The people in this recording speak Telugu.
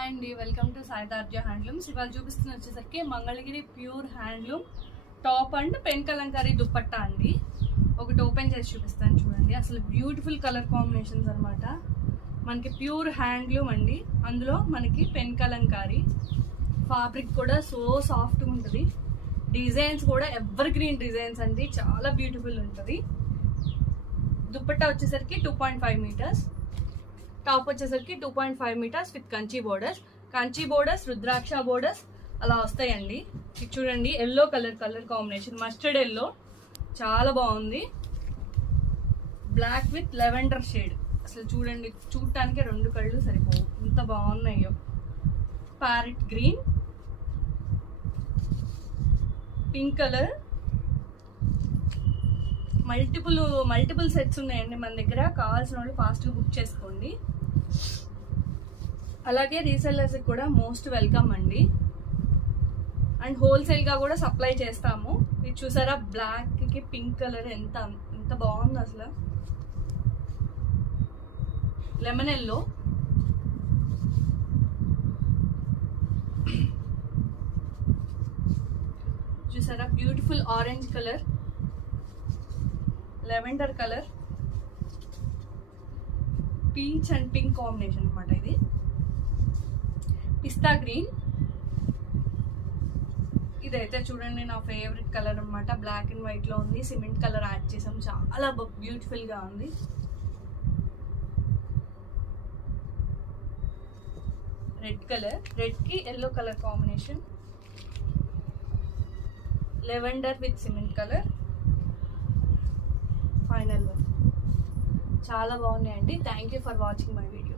హాయ్ అండి, వెల్కమ్ టు సాయితార్జా హ్యాండ్లూమ్స్. ఇవాళ చూపిస్తున్న వచ్చేసరికి Mangalagiri pure handloom top and pen Kalamkari dupatta అండి. ఒకటి ఓపెన్ చేసి చూపిస్తాను చూడండి. అసలు బ్యూటిఫుల్ కలర్ కాంబినేషన్స్ అనమాట. మనకి ప్యూర్ హ్యాండ్లూమ్ అండి. అందులో మనకి పెన్ కలంకారీ ఫ్యాబ్రిక్ కూడా సో సాఫ్ట్గా ఉంటుంది. డిజైన్స్ కూడా ఎవర్ గ్రీన్ డిజైన్స్ అండి, చాలా బ్యూటిఫుల్ ఉంటుంది. దుప్పట్టా వచ్చేసరికి 2.5 మీటర్స్, టాప్ వచ్చేసరికి 2.5 మీటర్స్ విత్ కంచి బోర్డర్స్, రుద్రాక్ష బోర్డర్స్ అలా వస్తాయండి. ఇది చూడండి, yellow colour combination, mustard yellow చాలా బాగుంది. బ్లాక్ విత్ లెవెండర్ షేడ్, అసలు చూడండి, చూడటానికి రెండు కళ్ళు సరిపోవు, ఎంత బాగున్నాయో. Parrot green, pink colour, multiple sets ఉన్నాయండి మన దగ్గర. కావాల్సిన వాళ్ళు ఫాస్ట్గా బుక్ చేసుకోండి. అలాగే రీసెల్లర్స్కి కూడా మోస్ట్ వెల్కమ్ అండి. అండ్ హోల్సేల్గా కూడా సప్లై చేస్తాము. ఇది చూసారా, బ్లాక్కి పింక్ కలర్ ఎంత బాగుంది అసలు. లెమన్ ఎల్లో, చూసారా, beautiful orange colour, lavender colour, peach and pink combination అనమాట. ఇది పిస్తా గ్రీన్, ఇదైతే చూడండి నా ఫేవరెట్ కలర్ అనమాట. బ్లాక్ అండ్ వైట్ లో ఉంది, సిమెంట్ కలర్ యాడ్ చేసాం, చాలా బ్యూటిఫుల్ గా ఉంది. రెడ్ కలర్, రెడ్ కి yellow colour combination, lavender with cement colour, final one. చాలా బాగున్నాయండి. Thank you for watching my video.